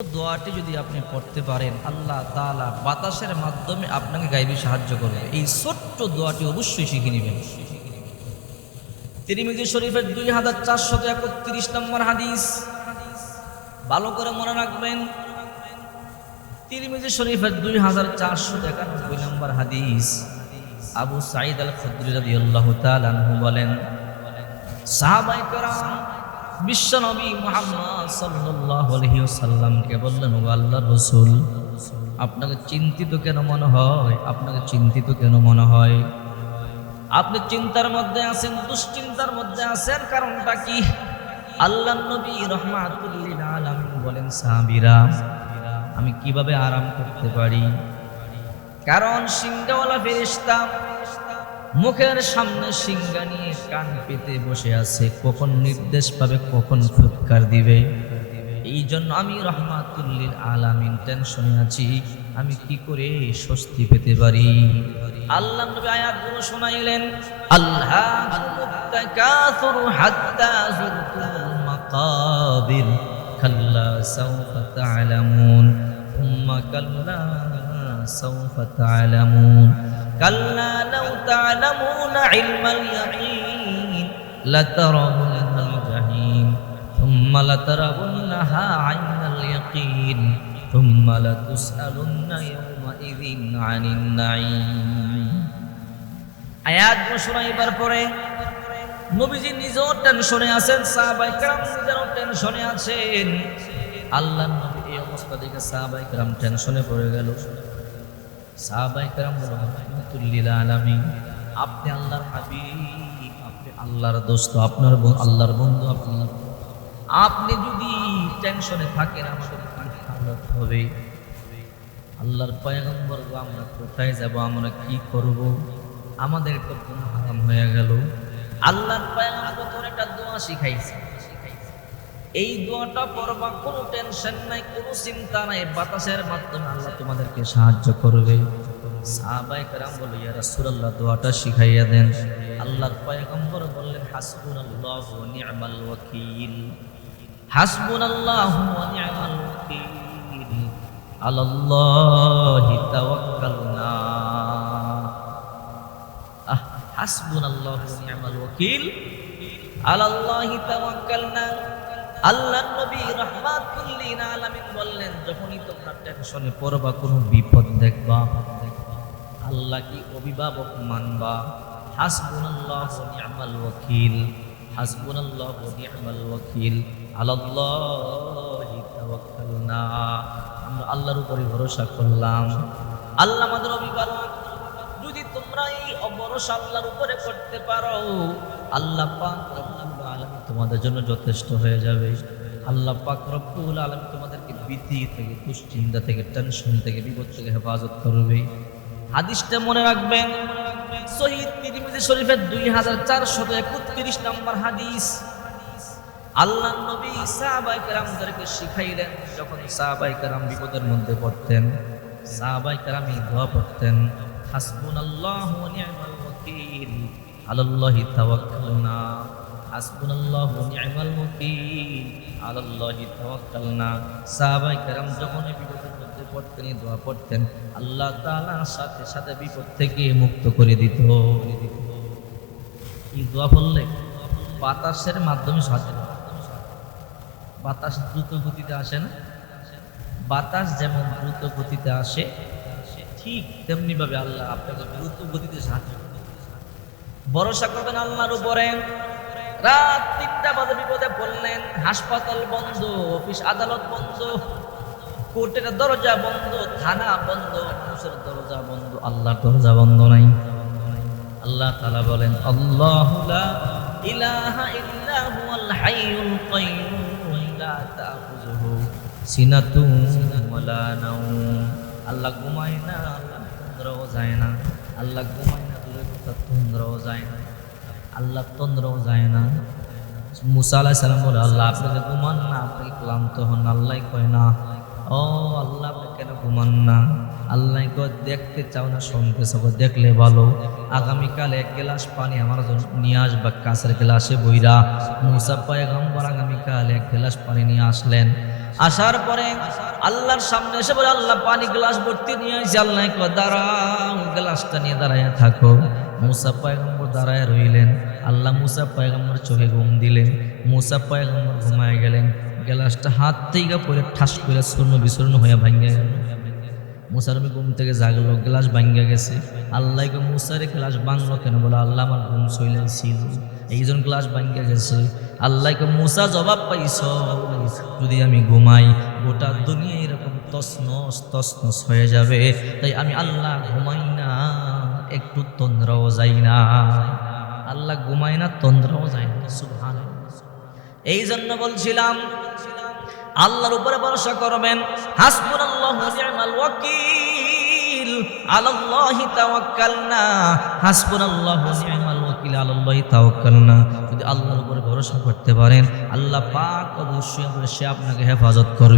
দোয়াটি যদি আপনি পড়তে পারেন, আল্লাহ তাআলা বাতাসের মাধ্যমে আপনাকে গায়বী সাহায্য করবে। এই ছোট্ট দোয়াটি অবশ্যই শিখে নেবেন। তিরমিজি শরীফের 2431 নম্বর হাদিস, ভালো করে মনে রাখবেন। তিরমিজি শরীফের 2491 নম্বর হাদিস, আবু সাঈদ আল খুদরি রাদিয়াল্লাহু তাআলা আনহু বলেন, সাহাবায়ে কেরাম বিশ্বনবী মুহাম্মদ সাল্লাল্লাহু আলাইহি ওয়াসাল্লামকে বললেন, ও আল্লাহর রাসূল, আপনাকে চিন্তিত কেন মনে হয়? আপনাকে চিন্তিত কেন মনে হয়? আপনি চিন্তার মধ্যে আছেন, দুশ্চিন্তার মধ্যে আছেন, কারণটা কি? আল্লাহর নবী রাহমাতুল লিল আলামিন বলেন, সাহাবীরা, আমি কিভাবে আরাম করতে পারি? কারণ সিংহাওয়ালা ফেরেশতা মুখের সামনে সিংহা নিয়ে কান পেতে বসে আছে, কখন নির্দেশ পাবে, কখন ফুৎকার দিবে। এই জন্য আমি রাহমাতুল লিল আলামিন টেনশনে আছি, আমি কি করে স্বস্তি পেতে পারি? আল্লাহ নবী আয়াতগুলো শোনাইলেন, আল্লাহুমুত তাকাসুর হাত্তা যুরতুল মাকাবির, কাল্লা সাওফা তা'লামুন, সুম্মা কাল্লা সাওফা তা'লামুন, কাল্লা লাউ তা'লামুনা ইলমাল ইয়াকিন লাতারাউন্নাল জাহিম, সুম্মা লাতারাউন্নাহা আইনাল ইয়াকিন, সুম্মা লাতুসআলুন্না ইয়াওমাইযিন আনিন নাঈম। আয়াতগুলো শোনাইবার পরে নবীজি নিজেও টেনশনে আছেন, সাহাবায়ে কেরাম নিজেও টেনশনে আছেন। আল্লাহর নবী এই অবস্থা দেখে সাহাবায়ে কেরাম টেনশনে পড়ে গেল। সাহাবায়ে কেরাম বললেন, রাহমাতুল লিল আলামিন, আপনি আল্লাহর হাবিব, আপনি আল্লাহর দোস্ত, আপনার আল্লাহর বন্ধু, আপনি যদি টেনশনে থাকেন আমাদের কি হালত হবে? আল্লাহর পয়গম্বর, আমরা কোথায় যাব, আমরা কি করব? আমাদের তো গুনাহ হারাম হয়ে গেল। আল্লাহর পয়গম্বর একটা দোয়া শিখাইছে, এই দোয়াটা পড়বা, কোনো টেনশন নাই, কোনো চিন্তা নাই, বাতাসের মাধ্যমে আল্লাহ তোমাদেরকে সাহায্য করবে। সাহাবায়ে কেরাম বলে, ইয়া রাসূলুল্লাহ, দোয়াটা শিখাইয়া দেন। আল্লাহর পয়গম্বর বললেন, হাসবুনাল্লাহু ওয়া নি'মাল ওয়াকিল, হাসবুনাল্লাহু ওয়া নি'মাল ওয়াকিল, আলাল্লাহি তাওয়াক্কালনা। হাসবুনাল্লাহু ওয়া নি'মাল ওয়াকিল, আলাল্লাহি তাওয়াক্কালনা। আল্লাহর নবী রাহমাতুল লিল আলামিন বললেন, যখনই তোমরা টেনশনে পড়বা, কোনো বিপদ দেখবা, আল্লাহ কি অভিভাবক মানবা, হাসবুনাল্লাহু ওয়া নি'মাল ওয়াকিল, হাসবুনাল্লাহু ওয়া নি'মাল ওয়াকিল, আলাল্লাহি তাওয়াক্কালনা। আমরা আল্লাহর উপরে ভরসা করলাম, আল্লাহ আমাদের অভিভাবক। যদি তোমরা এই ভরসা আল্লাহর উপরে করতে পারো, আল্লাহ পাক রব্বুল আলামিন তোমাদের জন্য যথেষ্ট হয়ে যাবে। আল্লাহ পাক রব্বুল আলামিন তোমাদেরকে ভীতি থেকে, দুশ্চিন্তা থেকে, টেনশন থেকে, বিপদ থেকে হেফাজত করবে। হাদিসটা মনে রাখবেন, সহিহ তিরমিজি শরীফের 2431 নম্বর হাদিস। আল্লাহর নবী সাহাবায়ে কেরামদেরকে শিখাইলেন, যখন সাহাবায়ে কেরাম বিপদের মধ্যে পড়তেন, সাহাবায়ে কেরাম এই দোয়া পড়তেন, হাসবুনাল্লাহু ওয়া নি'মাল ওয়াকিল, আলাল্লাহি তাওয়াক্কালনা, হাসবুনাল্লাহু ওয়া নি'মাল ওয়াকিল, আলাল্লাহি তাওয়াক্কালনা। সাহাবায়ে কেরাম যখন বিপদের মধ্যে পড়তেন, এই দোয়া পড়তেন, আল্লাহ তাআলা সাথে সাথে বিপদ থেকে মুক্ত করে দিত। এই দোয়া পড়লে বাতাসের মাধ্যমে সাহায্য। বাতাস দ্রুত গতিতে আসে না? বাতাস যেমন দ্রুত গতিতে আসে, ঠিক তেমনি ভাবে আল্লাহ আপনাকে দ্রুত গতিতে সাহায্য করবে। ভরসা করবেন আল্লাহর উপরে। রাত 3টা বাজে বিপদে পড়লেন, হাসপাতাল বন্ধ, অফিস আদালত বন্ধ, কোর্টের দরজা বন্ধ, থানা বন্ধ, মানুষের দরজা বন্ধ, আল্লাহর দরজা বন্ধ নাই। আল্লাহ তাআলা বলেন, আল্লাহু লা ইলাহা ইল্লা হুয়াল হাইয়ুল কাইয়্যুম লা তাখুযুহু সিনাতুন ওয়ালা নাওম। আল্লাহ ঘুমায় না, আল্লাহ তন্দ্রাও যায় না, আল্লাহ ঘুমায় না, দূরে কোথাও তন্দ্রাও যায় না, আল্লাহ তন্দ্রাও যায় না। মুসা আলাইহিস সালাম বলে, আল্লাহ আপনি যে ঘুমান না, আপনি ক্লান্ত হন? আল্লাহ কয় না, ও আল্লাহ আপনি কেন ঘুমান না? আল্লাহ কয়, দেখতে চাও না, শুনতে চাও, দেখলে ভালো, আগামীকাল 1 গ্লাস পানি আমার জন্য নিয়ে আসবা, কাঁচের গ্লাসে বইরা। মুসা পয়গম্বর আগামীকাল 1 গ্লাস পানি নিয়ে আসলেন। আসার পরে আল্লাহর সামনে এসে বলে আল্লাহ পানি গ্লাস ভর্তি নিয়ে আসি। আল্লাহ কয় দাঁড়াও, গ্লাসটা নিয়ে দাঁড়ায় থাকো। মুসা পয়গম্বর দাঁড়ায় রইলেন। আল্লাহ মুসা পয়গম্বর চোখে ঘুম দিলেন। মুসা পয়গম্বর ঘুমায় গেলেন। গ্লাসটা হাত থেকে পড়ে ঠাস করে চূর্ণ বিচূর্ণ হয়ে ভাঙ্গে গেল। মুসার ঘুম থেকে জাগলো, গ্লাস ভাঙ্গে গেছে। আল্লাহ কয় মুসারে গ্লাস ভাঙলো কেন? বলে আল্লাহ আমার ঘুম চইলাইছিল, এইজন গ্লাস ভাঙ্গে গেছে। আল্লাহ কয় মুসা জবাব পাইছ, যদি আমি ঘুমাই গোটা দুনিয়া এরকম তছনছ তছনছ হয়ে যাবে, তাই আমি আল্লাহ ঘুমাই না, একটু তন্দ্রাও যাই না। আল্লাহ ঘুমাই না, তন্দ্রাও যায় না। সুবহানাল্লাহ। এই জন্য বলছিলাম আল্লাহর উপরে ভরসা করবেন। হাসবুনাল্লাহু ওয়া নি'মাল ওয়াকিল, আলাল্লাহি তাওয়াক্কালনা। হাসবুনাল্লাহু ওয়া নি'মাল ওয়াকিল, আলাল্লাহি তাওয়াক্কালনা। যদি আল্লাহর উপরে ভরসা করতে পারেন, আল্লাহ পাক অবশ্যই সে আপনাকে হেফাজত করবে।